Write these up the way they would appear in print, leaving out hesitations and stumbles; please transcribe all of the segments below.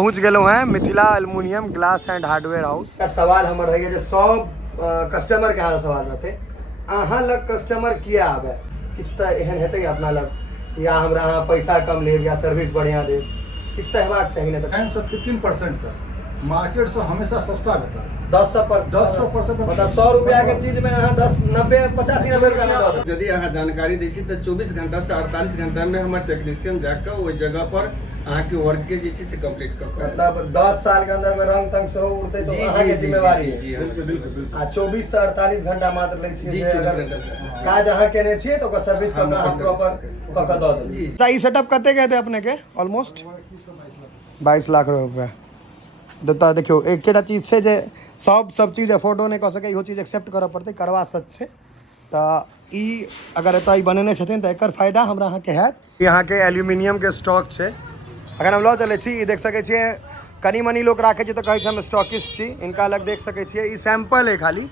पहुँच गेलो हैं Mithila aluminium glass and hardware house का सवाल हमर है जे सब कस्टमर के हाल सवाल रहते अहाँ लग कस्टमर किया आवे किछ त एहन हेतै अपना लग या हमरा अहाँ पैसा कम लेब या सर्विस बढ़िया देब किछ त हेबाक चाहिए न त 15% तक मार्केट से हमेशा सस्ता रहता है 10% मतलब 100 रुपया के चीज में अहाँ 10 90 85 90 रुपया में दो यदि अहाँ जानकारी दै छी त 24 घंटा से 48 घंटा में हमर टेक्नीशियन जाकर ओइ जगह पर अहाँ के वर्क के जे छै से कंप्लीट क के मतलब 10 साल के अंदर में रंग तंग से उड़ते तो अहाँ के जिम्मेवारी है बिल्कुल आ 24 से 48 घंटा मात्र लै छियै जे अगर काज अहाँ केने छियै तो ओकर सर्विस करना अहाँ प्रॉपर क के दऽ देबै अच्छा ई सेटअप कते के हेतै अपने के ऑलमोस्ट 22 लाख रुपया देता देखियो एकेटा चीज छै जे सब चीज अफोर्डो नहीं कर सके इहो चीज एक्सेप्ट करऽ पड़तै करवा सच छै तो ई अगर एतऽ ई बनेने छथिन तऽ एकर फायदा हमरा अहाँके हैत यहाँ के एल्यूमिनियम के स्टॉक छै अगर हम लऽ चलै छी ई देख सकै छियै कनी मनी लोग राखै छै तऽ कहै छै हम स्टॉकिस्ट छी इनका लग देख सकै छियै ई सैंपल है खाली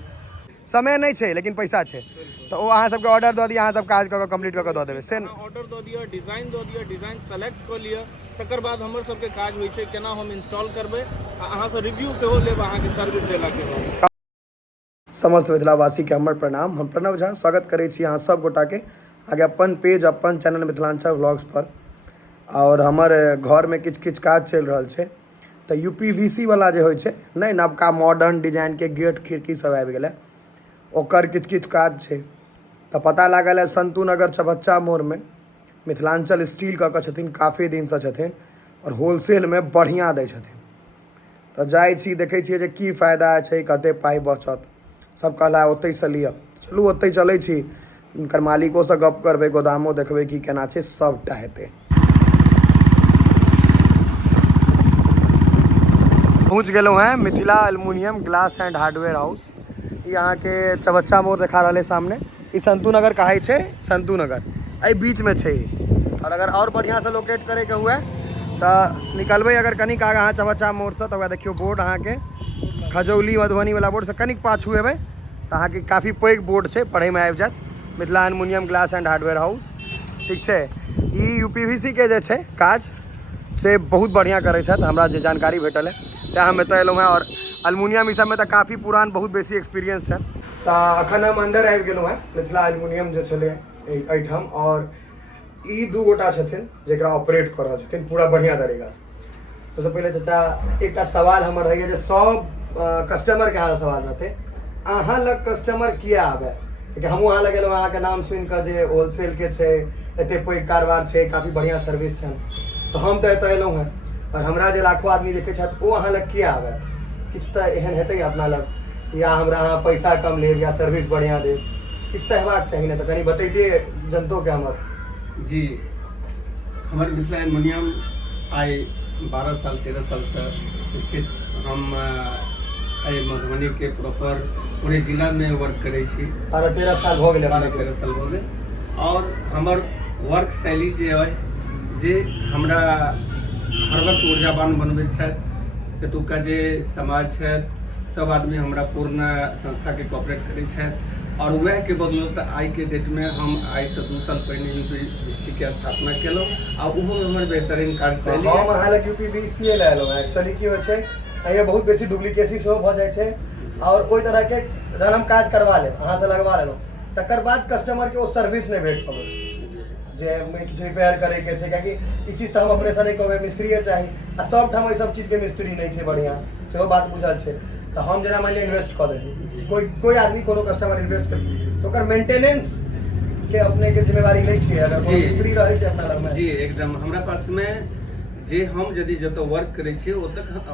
समय नहीं छै लेकिन पैसा छै तो वो अहाँ सबके ऑर्डर दऽ दिया अहाँ सब काज कऽ के कंप्लीट कऽ के दऽ देबै से ऑर्डर दऽ दिअ डिजाइन सेलेक्ट कऽ लिअ तकर बाद हमर सबके काज होइ छै केना हम इंस्टॉल करबै आ अहाँ से रिव्यू सेहो लेब अहाँके सर्विस देलाके बाद समस्त मिथिलावासी के हमर प्रणाम हम प्रणव झा स्वागत करै छी अहाँ सब गोटा के आगे अपन पेज अपन चैनल मिथिलांचल व्लॉग्स पर और हमर घर में किछ किछ काज चल रहा है तो यूपीवीसी वाला जो होय नहीं नवका मॉडर्न डिजाइन के गेट खिड़की सब आबि गेलै ओकर किछ किछ काज छै तो पता लागल है संतू नगर चबच्चा मोड़ में मिथिलांचल स्टील कऽ छथिन काफ़ी दिन से छथिन और होलसेल में बढ़िया दै छथिन तो जाइ छी देखै छियै जे की फायदा छै कते पाई बचत सब कहला ओतै से लिअ चलू ओतै चलै छी उनकर मालिको से गप करबै गोदामो देखबै की केना छै सबटा हेतै पहुँच गेलो हैं Mithila aluminium glass and hardware house यहाँ के चबच्चा मोड़ देखा रहा है सामने ई संतू नगर कहे छै संतू नगर एहि बीच में छै और अगर और बढ़िया से लोकेट करे के हुए तो निकलबै अगर कनिक आगे अहाँ चबच्चा मोड़ से तो देखियो बोर्ड अहाँ के खजौली मधुबनी वाला बोर्ड से कनिक पाछू एबै तो अहाँ के काफ़ी पैघ बोर्ड छै पढ़े में आबि जायत Mithila aluminium glass and hardware house ठीक छै ई यूपीवीसी के जे छै काज से बहुत बढ़िया करै छथि हमरा जे जानकारी भेटल है तेँ हम एतऽ एलहुँ हैं और एल्युमिनियम ई सबमे तऽ काफ़ी पुरान बहुत बेसी एक्सपीरियंस छै तऽ अखन हम अंदर आबि गेलहुँ हैं मिथिला एल्युमिनियम जे छलै एहिठाम और ई दू गोटा छथिन जकरा ऑपरेट कऽ रहल छथिन पूरा बढ़िया तरीकासँ सबसँ पहिले चाचा एकटा सवाल हमर रहैए जे सब कस्टमर के हाल सवाल रहतै अहाँ लग कस्टमर किया आबै कि हमहूँ अहाँ लग एलहुँ अहाँके नाम सुनि कऽ जे होलसेल के छै एतेक पैघ कारोबार छै काफ़ी बढ़िया सर्विस छनि तो हम तऽ एतऽ एलहुँ हैं और हमरा जे लाखों आदमी देखै छथि ओ अहाँ लग किया आबै किछ तऽ एहन हेतै अपना लग या हमरा अहाँ पैसा कम लेब या सर्विस बढ़िया देब किछ तऽ हेबाक चाही ने तऽ कनि बतैतियै जनतो के हमर जी हमारे मिथिला एल्युमिनियम आइ 12 साल 13 साल से स्थित हम मधुबनी के प्रॉपर पूरे जिला में वर्क करै छी 12-13 साल भऽ गेलै 12-13 साल भऽ गेल और हमर वर्क शैली जे अइ जे हमरा हर वक्त ऊर्जावान बनबैत छथि एतुका जे समाज छथि सब आदमी हमरा पूर्ण संस्था के कोऑपरेट करैत छथि और वह के बदौलत आई के डेट में हम आई से 2 साल पहले यूपीवीसी के स्थापना केलहुँ आ ओहो में हमर बेहतरीन कार्यशैली हम अहाँ लग यूपीवीसी ले एलहुँ एक्चुअली की होइ छै एहिमे बहुत बेसी डुप्लीकेसी सेहो भऽ जाइ छै और ओहि तरह के जहन हम काज करवा लेब अहाँ से लगवा लेलहुँ तकर बाद कस्टमर के ओ सर्विस नहीं भेट पबै छै जे किछु रिपेयर करे के छै कियाकि ई चीज तऽ हम अपने से नहीं कहबै मिस्त्रिये चाही आ सब ठाम एहि सब चीज के मिस्त्री नहीं छै बढ़िया सेहो बात बुझल छै तो हम जेना मान लिअ इन्वेस्ट कऽ देली कोई आदमी कोनो कस्टमर इन्वेस्ट कर तो ओकर मेंटेनेंस के अपने के जिम्मेवारी लै छियै अगर कोनो मिस्त्री रहै छै अपना लग में जी एकदम हमरा पास में जे हम यदि जतऽ वर्क करै छियै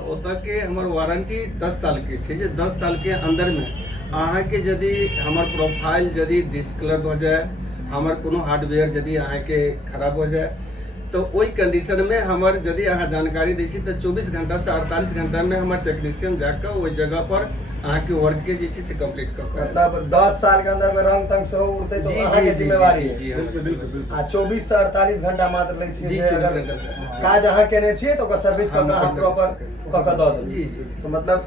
ओतऽ के हमर वारंटी 10 साल के छै जे 10 साल के अंदर में अहाँ के यदि हमर प्रोफाइल यदि डिस्कलर भऽ जाए हमर कोनो हार्डवेयर यदि अहाँ के खराब हो जाए तो ओई कंडीशन में हमर यदि अहाँ जानकारी दै छी तो 24 घंटा से 48 घंटा में हमर टेक्नीशियन जाकर ओई जगह पर अहाँ के वर्क के जे छै से कंप्लीट कर मतलब 10 साल के अंदर में रंग तंग से उड़ते तो अहाँ के जिम्मेवारी है बिल्कुल आ 24 से 48 घंटा मात्र लै छियै जे अगर काज अहाँ केने छियै तो ओकर सर्विस करना अहाँ प्रॉपर कऽ के दऽ देबै जी तो मतलब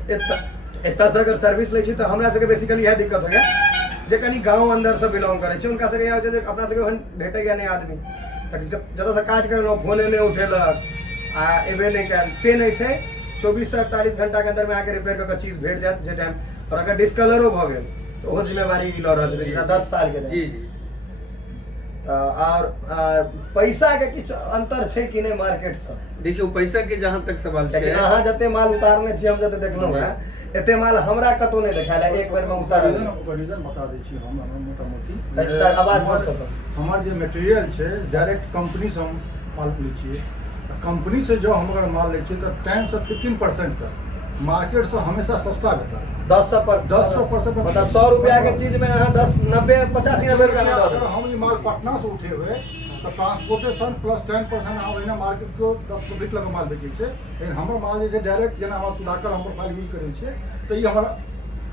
एतऽ से अगर सर्विस लै छी तो हमरा सबके बेसिकली इएह दिक्कत होइए जे कनी गाँव अंदर से बिलोंग करे छै उनका सबके इएह होइ छै जे अपना सबके ओहन भेटैया नहि आदमी जतऽ से काज करेलहुँ फोने नहि उठेलक एबे नहीं कैल से नहीं छै 24 से 48 घंटा के अंदर में आके रिपेयर करके चीज भेट जात जे टाइम। और अगर डिस्कलरो भ गेल तो वो जिम्मेवारी ल रहल छै जेकरा 10 साल के जी जी और पैसा के किछ अंतर छै कि नहीं मार्केट से? देखियो पैसा के जहाँ तक सवाल लेकिन है, अहाँ जते माल उतारने छी हम जते देखलहुँ है एते माल हमरा कतौ नहीं देखायल है एक बेर में उतारल। रीजन बता दै छी हम मोटा मोटी आवाज जोर से हमार जे मटेरियल छै डायरेक्ट कंपनी से हम माल लै छियै। कंपनी से जो हम अगर माल लै छियै तो 10 से 15% तक मार्केट से हमेशा सस्ता देता है। 10% मतलब 100 रुपया के चीज में अहाँ 10 90 85 90 रुपया में दो। अगर हम ये माल पटना से उठे हुए तो ट्रांसपोर्टेशन प्लस 10% हम एना मार्केट को 10 लगा माल बेचे छै। लेकिन हमर माल जे छै डायरेक्ट जेना हम सुधाकर हम प्रोफाइल यूज करै छियै तो ये हमरा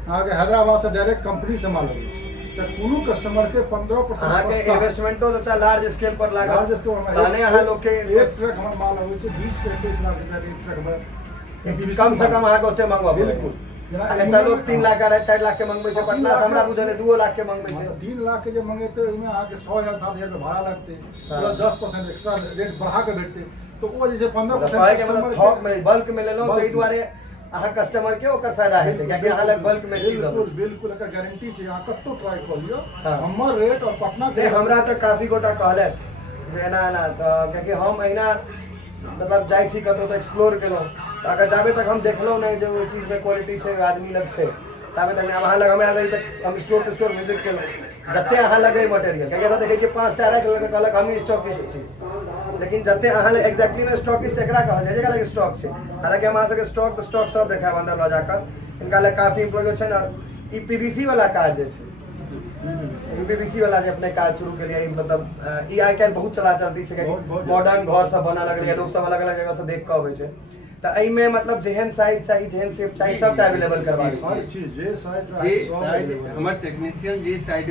अहाँके हैदराबाद से डायरेक्ट कंपनी से माल अबै छै। तो कोनो कस्टमर के 15% अहाँ के इन्वेस्टमेंटो तो चाहे लार्ज स्केल पर लागल। लार्ज स्केल में ताने अहाँ लोग के एक ट्रक हमर माल अबै छै 20 से 21 लाख रुपया के एक ट्रक में कम से कम अहाँ के ओते मंगवा बिल्कुल। एतऽ लोग 3 लाख का 4 लाख के मंगबै छै, पटना से हमरा बुझल है 2 लाख के मंगबै छै। 3 लाख के जे मंगेते ओहिमे अहाँके 100,000 7,000 के भाड़ा लगते प्लस 10% एक्स्ट्रा रेट बढ़ा के भेटते तो ओ जे छै 15% के मतलब थोक में बल्क में लेलो तै दुआरे अहाँ कस्टमर के ओकर फायदा हेतै कियाकि अहाँ लग बल्क में चीज बिल्कुल बिल्कुल एकर गारंटी छै। अहाँ कत्तो ट्राई कर लियो हमर रेट और पटना के हमरा तऽ काफी गोटा कहलैथ जे एना एना कियाकि हम एहिना मतलब जाइ छी कतौ तऽ एक्सप्लोर केलहुँ तऽ अगर जाबे तक हम देखलहुँ नहीं जे ओहि चीज में क्वालिटी छै आदमी लग छै ताबे तक अब अहाँ लग हम आयल रही तऽ हम स्टोर टू स्टोर विजिट केलहुँ जते अहाँ लगे मटेरियल कियाकि एतऽ देखै कि 5 4 लग कहलक हम स्टॉकिस्ट छी लेकिन जते अहाँ लग एक्जेक्टली में स्टॉकिस्ट एकरा कहल जाइ जेकरा लग स्टॉक छै। हालांकि हम अहाँ सबके स्टॉक सब देखाब अंदर ल जाकर इनका लग काफी एम्प्लॉय छै और ई पीवीसी वाला काज जे छै यूपीवीसी वाला जे अपने काज शुरू के लिए मतलब ई आइ काल्हि बहुत चला चलती छै कियाकि मॉडर्न घर सब बना लग रही है लोग सब अलग अलग जगह से देख के अबै छै तऽ एहि में मतलब जेहन साइज चाहिए जेहन शेप चाहिए सबटा अवेलेबल करवा दै हर छी। चीज जे साइज हमर टेक्नीशियन जे साइड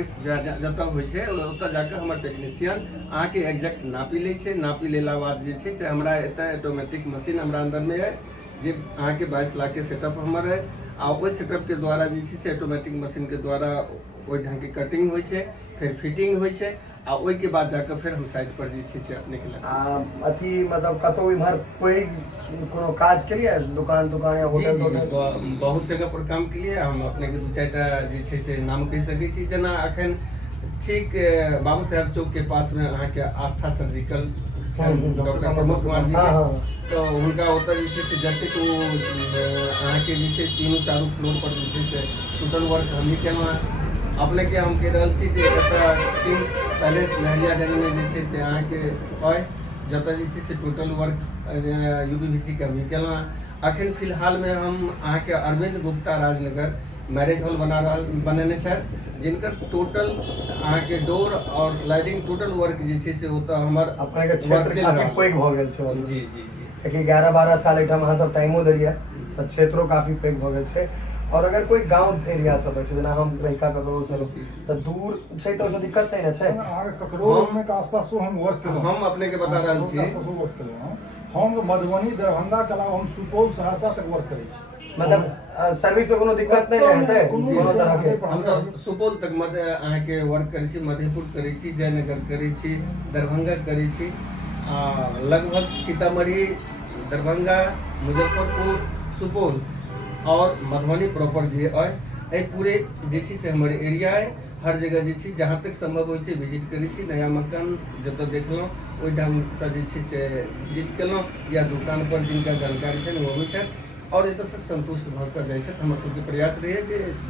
जतऽ होइ छै ओतऽ जाके हमर टेक्नीशियन अहाँके एग्जैक्ट नापी लै छै। नापी लेला बाद जे छै से हमरा एतऽ ऑटोमेटिक मशीन हमरा अंदर में है जे अहाँके 22 लाख के सेटअप हमर है आ ओहि सेटअप के द्वारा जे छै से ऑटोमेटिक मशीन के द्वारा ओहि ढंग के कटिंग होइ छै फिर फिटिंग होइ छै आ ओहि के बाद जाकर फिर हम साइट पर जे छै से अपने के लग अथी मतलब कतौ इम्हर पैघ कोनो काज के लिए दुकान या होटल बहुत जगह पर काम के लिए हम अपने के 2-4टा जे छै से नाम कहि सकै छी। जेना अखन ठीक बाबू साहब चौक के पास में अहाँ के आस्था सर्जिकल डॉक्टर प्रमोद कुमार जी तो हुनका ओतऽ जे छै से जतेक अहाँ के जे छै 3-4 फ्लोर पर जे छै से टोटल वर्क हमही केलहुँ। अपने के हम कह रहल छी जे एतऽ किंग्स पैलेस लहरियागंज में जे छै से अहाँ के अइ जतऽ जे छै से टोटल वर्क यूपीवीसी के हमही केलहुँ। अखन फिलहाल में हम अहाँ के अरविंद गुप्ता राजनगर मैरिज हॉल बनेने छथि जिनकर टोटल अहाँ के डोर और स्लाइडिंग टोटल वर्क जे छै से ओतऽ हमर अपने के क्षेत्र काफी पैघ भऽ गेल छै। जी जी जी कियाकि 11-12 साल एहिठाम अहाँ सब टाइमो देलियै तऽ क्षेत्रो काफी पैघ भऽ गेल छै। और अगर कोई गांव एरिया सब छै जेना हम रहिका ककरो से तऽ दूर छै तऽ ओसे दिक्कत नहीं ना छै। अहाँके ककरो में के आसपास हम वर्क केलहुँ हम अपने के बता रहल छी हम मधुबनी दरभंगा के अलावा हम सुपौल सहरसा तक वर्क करै छी। मतलब सर्विस में कोनो दिक्कत नहीं हेतै कोनो तरह के। हम सब सुपौल तक अहाँ के वर्क करै छी, मधेपुर करै छी, जयनगर करै छी, दरभंगा करै छी लगभग सीतामढ़ी दरभंगा मुजफ्फरपुर सुपौल और मधुबनी प्रॉपर जे अइ पूरे जे छै से हमर एरिया है। हर जगह जे छै जहाँ तक संभव होइ छै विजिट करै छी। नया मकान जतऽ देखलहुँ ओहि ढङ्गसँ जे छै से विजिट केलहुँ या दुकान पर जिनका जानकारी छै ओ अबै छथि और एतऽसँ संतुष्ट भऽ कऽ जाइ छथि। हमर सबके प्रयास रहैए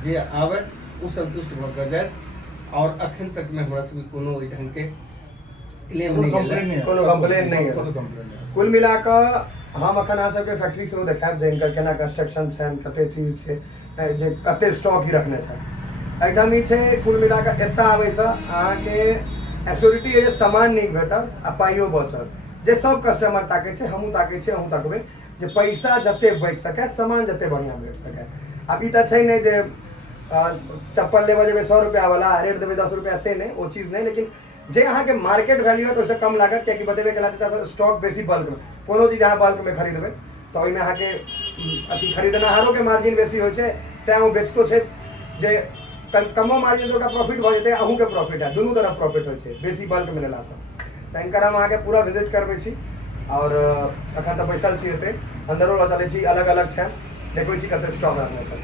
जे आबै ओ संतुष्ट भऽ कऽ जायत और अखन तक में हमरा सबके कोनो ओहि ढङ्गके क्लेम नहीं गेलै, कोनो कंप्लेन नहीं है। कुल मिला कऽ हम अखन अहाँ सबके फैक्ट्री सेहो देखायब जे इनकर केना कंस्ट्रक्शन छनि कते चीज छै जे कते स्टॉक ही रखने छनि। एकदम ही छै कुल मिला कऽ एतऽ आबैसँ अहाँके एश्योरिटी जे सामान नीक भेटत आ पाइयो बचत जे सब कस्टमर ताकै छै हमहूँ ताकै छी अहूँ ताकबै जे पैसा जते बचि सकै सामान जते बढ़िआँ भेट सकै। आब ई तऽ छै नहि जे चप्पल लेबऽ जेबै 100 रुपया वाला रेट देबै 10 रुपया से नहीं ओ चीज नहीं लेकिन जे अहाँ के मार्केट वैल्यू है तो उससे कम लागत कियाकि बतेबे केला स्टॉक बेसी बल्क में कोनो चीज अहाँ बल्क में खरीदबै तो ओहिमे अहाँ के अथी खरीदनहारों के मार्जिन बेसी होइ छै तेँ ओ बेचतो छै जे कमो मार्जिन ओकरा प्रॉफिट भऽ जेतै अहूँ के प्रॉफिट है दुनू तरफ प्रॉफिट होइ छै बेसी बल्क में लेलासँ। तऽ इनकर हम अहाँ के पूरा विजिट करबै छी और अखन तो बैसल छी एते अंदरो ल चले छी अलग अलग छै देखै छी कते स्टॉक रखने छै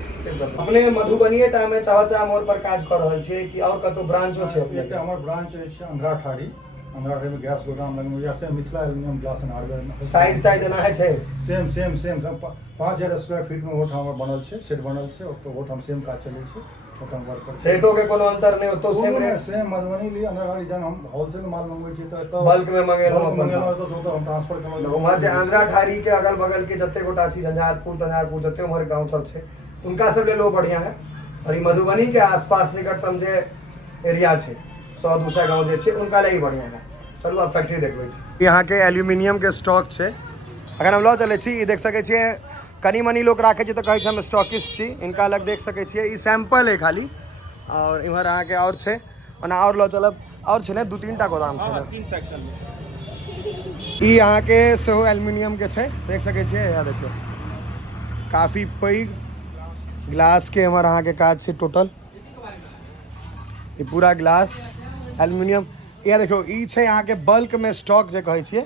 अपने मधुबनीए टा में चवचा मोड़ पर काज कर रहल छी कि और कतो ब्रांचो छै अपने एकटा हमर ब्रांच अछि अंधराठाड़ी में गैस गोदाम लगमे या से Mithila aluminium glass and hardware में साइज ताइज जेना है छै सेम 5000 स्क्वायर फीट में होठ हमर बनल छै सेट बनल छै और होठ हम सेम काज चलै छै रेटों के कोनो अंतर नहीं होतो सेम रेट सेम मधुबनी लिए अंधराठाड़ी जन हम होलसेल माल मंगबै छी त बल्क में मंगेलो तो हम ट्रांसफर करलो उमहर जे अंधराठाड़ी के अगल बगल के जते गोटा छी झंझारपुर जते उमहर गांव सब छै उनका सब ले लो बढ़िया है और ई मधुबनी के आसपास निकटतम जे एरिया छै 100-200 गांव जे छै उनका ले ही बढ़िया है चलू अब फैक्ट्री देखबै छी यहाँ के एल्यूमिनियम के स्टॉक छै अगर हम लऽ चलै छी ई देख सकै छियै कनी मनी लोग राखे छै तऽ कहै छै हम स्टॉकिस्ट छी इनका अलग देख सकै छियै ई सैंपल है खाली और इम्हर अहाँके और छै ओना और लऽ चलब और छै ने 2-3 टा गोदाम छै हाँ ने 3 सेक्शन में ई अहाँके सेहो एल्यूमिनियम के छै देख सकै छियै यहाँ देखियौ काफ़ी पैघ ग्लास के हमर अहाँके काज छै टोटल ई पूरा ग्लास एल्यूमिनियम यहाँ देखियौ ई छै अहाँके बल्क में स्टॉक जे कहै छियै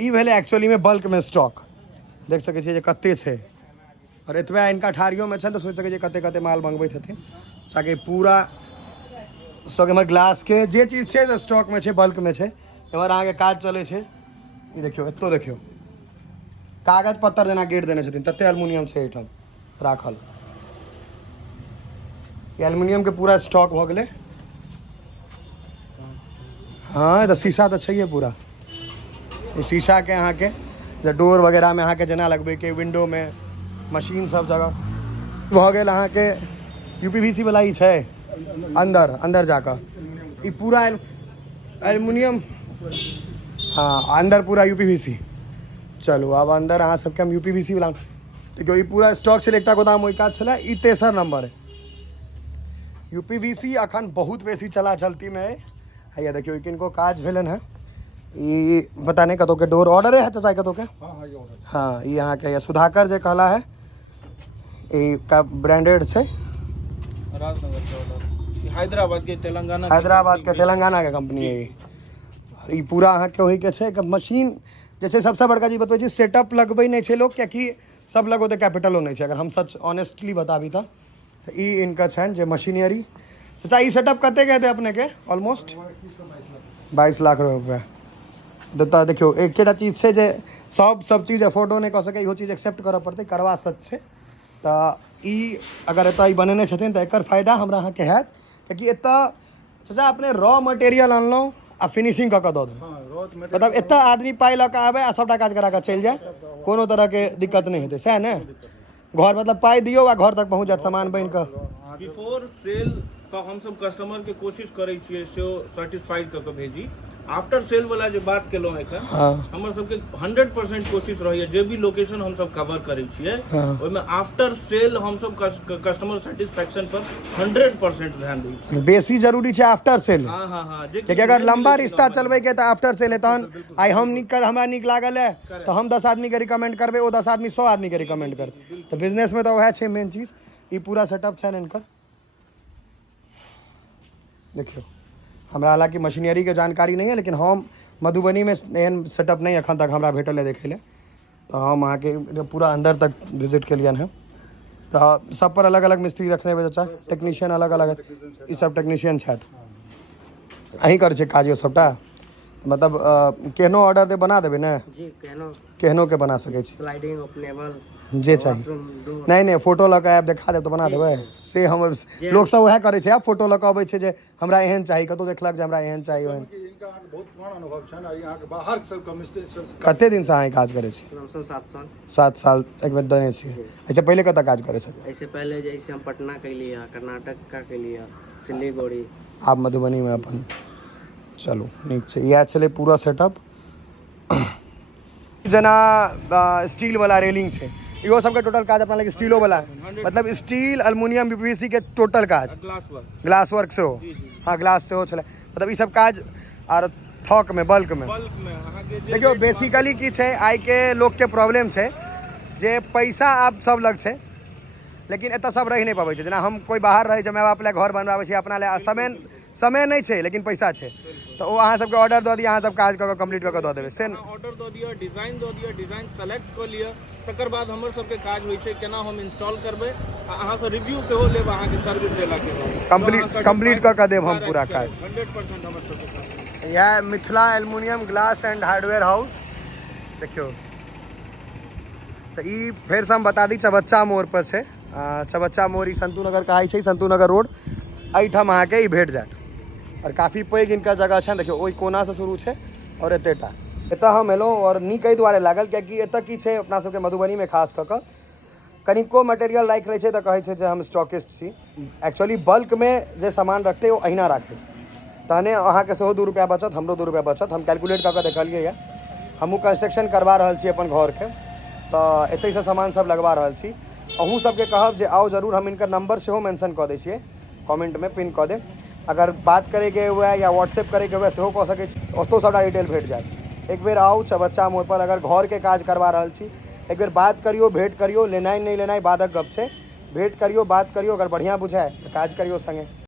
ई भेलै एक्चुअली में बल्क में स्टॉक देख सकै छियै जे कते छै और एतबे इनका ठारियों में छै तऽ सोचि सकै छियै कते कते माल मंगबैत हेथिन ताकि पूरा स्टॉक एम्हर ग्लास के जे चीज छै से स्टॉक में छै बल्क में छै एम्हर अहाँके काज चलै छै ई देखियौ एतौ देखियौ कागज पत्तर जेना गेट देने छथिन तते एल्युमिनियम छै एहिठाम राखल एल्युमिनियम के पूरा स्टॉक भऽ गेलै हाँ तऽ शीशा तऽ छैहे पूरा ई शीशा के अहाँके जे डोर वगैरह में अहाँके जेना लगबै के विंडो में मशीन सब जगह भऽ गेल अहाँके यूपीवीसी वाला ही छै अंदर जाकर ई पूरा एल्युमिनियम हाँ अंदर पूरा यूपीवीसी चलू अब अंदर अहाँ सबके हम यूपीवीसी वाला देखियौ ई पूरा स्टॉक छलै एकटा गोदाम ओहि काज छलै ई तेसर नंबर है यूपीवीसी अखन बहुत बेसी चला चलती में है हैया देखियौ किनको काज भेलन है ई पता नहीं कतौ के डोर ऑर्डर है चाचा कतौ के हाँ ई अहाँ के सुधाकर जे कहला है ई का ब्रांडेड छै राजनगर के ऑर्डर हैदराबाद के तेलंगाना के कंपनी है ई पूरा अहाँ के होई के छै मशीन जैसे सबसे बड़का चीज बतबै छी सेटअप लगबै नहीं छै लोग कियाकि सब लग ओते कैपिटलो नहीं छै अगर हम सच ऑनेस्टली बताबी तऽ ई इनका छनि जे मशीनरी चाचा ई सेटअप कते के हेतै अपने के ऑलमोस्ट 22 लाख रुपया देता देखियो एकेटा चीज छै जे सब चीज अफोर्डो नहीं कऽ सकै इहो चीज एक्सेप्ट करऽ पड़तै करवा सच छै तऽ ई अगर एतऽ ई बनेने छथिन तऽ एकर फायदा हमरा अहाँके हैत कियाकि एतऽ चाचा अपने रॉ मटेरियल अनलहुँ आ फिनिशिंग कऽ दऽ देबै मतलब एतऽ आदमी पाइ लऽ कऽ आबै आ सबटा काज करा कऽ चलि जाए कोनो तरहके दिक्कत नहीं हेतै सएह ने घर मतलब पाइ दियौ आ घर तक पहुँच जाएत सामान बनि कऽ बिफोर सेल तो हम सब कस्टमर के कोशिश करै छियै से सेटिस्फाइड कऽ के भेजी आफ्टर सेल वाला जे बात केलहुँ एखन हमर सबके 100% कोशिश रहैया जे भी लोकेशन हम सब कवर करै छियै ओहिमे आफ्टर सेल हम सब कस्टमर सेटिस्फैक्शन पर 100% ध्यान दै छियै बेसी जरूरी छै आफ्टर सेल हाँ कियाकि अगर लंबा रिश्ता चलबै के तऽ आफ्टर सेल है तहन आइ हमरा नीक लागल है तऽ हम 10 आदमी के रिकमेंड करबै ओ 10 आदमी 100 आदमी के रिकमेंड करतै तऽ बिजनेस में तऽ वएह छै मेन चीज ई पूरा सेटअप छै इनकर देखियो हमरा हालांकि मशीनरी के जानकारी नहीं है लेकिन हम मधुबनी में एहन सेटअप नहीं अखन तक हमरा भेटल है देखे ले तो हम अहाँ के पूरा अंदर तक विजिट के लिए हैं तो सब पर अलग अलग मिस्त्री रखने हुए चाचा टेक्नीशियन अलग अलग ई सब टेक्नीशियन छथि अहीं कर छै काज सबटा मतलब केहनो ऑर्डर दे बना देबै ने जी केहनो के बना सकै छी स्लाइडिंग ओपनेबल जे चाहिए नहीं फोटो लऽ कऽ आयब देखा देब तऽ बना देबै से हम लोग सब वएह करै छै आब फोटो लऽ कऽ अबै छै जे हमरा एहन चाही कतौ देखलक जे हमरा एहन चाही ओहन इनका बहुत पुराना अनुभव छै ने यहाँ के बाहर सब कमिस्ट्री कते दिन से अहाँ काज करै छी हम सब 7 साल 7 साल एक बेर देने छी ऐसे पहले कतऽ काज करै छी ऐसे पहले जैसे हम पटना के लिए कर्नाटक का के लिए सिलीगुड़ी आप मधुबनी में अपन चलू नीक छै इएह छलै पूरा सेटअप जेना स्टील वाला रेलिंग छै इहो सबके टोटल काज अपना लगे स्टीलो वाला मतलब स्टील एल्युमिनियम यूपीवीसी के टोटल काज ग्लास वर्क से हो हाँ ग्लास से हो छलै मतलब ई सब काज आर थोक में बल्क में देखियो बेसिकली की छै आइ के लोग के प्रॉब्लम छै जे पैसा आब सब लग छै लेकिन एतऽ सब रहि नहीं पाबै छै जेना हम कोई बाहर रहै छै माय बाप ले घर बनवाबै छै अपना ले समय समय नहीं छे लेकिन पैसा छे तो वो अहाँ सबके ऑर्डर दऽ दिया, अहाँ सब काज कऽ के कंप्लीट कऽ के दऽ देबै से ऑर्डर दऽ दिया, डिजाइन दऽ दिया, डिजाइन सेलेक्ट कऽ लिअ, तकर बाद हमर सबके काज होइ छै केना हम इंस्टॉल करबै आ अहाँ से रिव्यू सेहो लेब अहाँके सर्विस देला के बाद कंप्लीट कऽ के देब हम पूरा काज। 100% हमर सबके काज। यह Mithila aluminium glass and hardware house देखियो। तो ई फेर से हम बता दी चबच्चा मोड़ पर से, चबच्चा मोड़ ई संतू नगर कहै छै, संतू नगर रोड एहिठाम अहाँके ई भेट जायत। और काफ़ी पैघ इनका जगह छै, देखियो ओहि कोना से शुरू छै और एतेटा एतऽ हम एलहुँ और नीक एहि दुआरे लागल कियाकि एतऽ की छै अपना सबके मधुबनीमे खास कऽ कऽ कनिको मटेरियल राखि लै छै तऽ कहै छै जे हम स्टॉकिस्ट छी। एक्चुअली बल्कमे जे सामान रखतै ओ अहिना राखै छै, तहने अहाँके सेहो 2 रुपैआ बचत, हमरो 2 रुपैआ बचत। हम कैलकुलेट कऽ के देखलियै यऽ, हमहूँ कंस्ट्रक्शन करवा रहल छी अपन घरके, तऽ एतहिसँ सामान सब लगवा रहल छी। अहूँ सबके कहब जे आओ जरूर, हम इनकर नंबर सेहो मेंशन कऽ दै छियै, कमेंटमे पिन कऽ देब। अगर बात करैके हुए या व्हाट्सएप करैके हुए सेहो कऽ सकै छी, ओतौ सबटा डिटेल भेट जायत। एक बेर आउ चबच्चा मोड़ पर, अगर घरके काज करवा रहल छी एक बेर बात करियो, भेंट करियो, लेनाइ नहीं लेनाइ बादक गप छै, भेंट करियो, बात करियो, अगर बढ़िया बुझाए तऽ काज करियो संगे।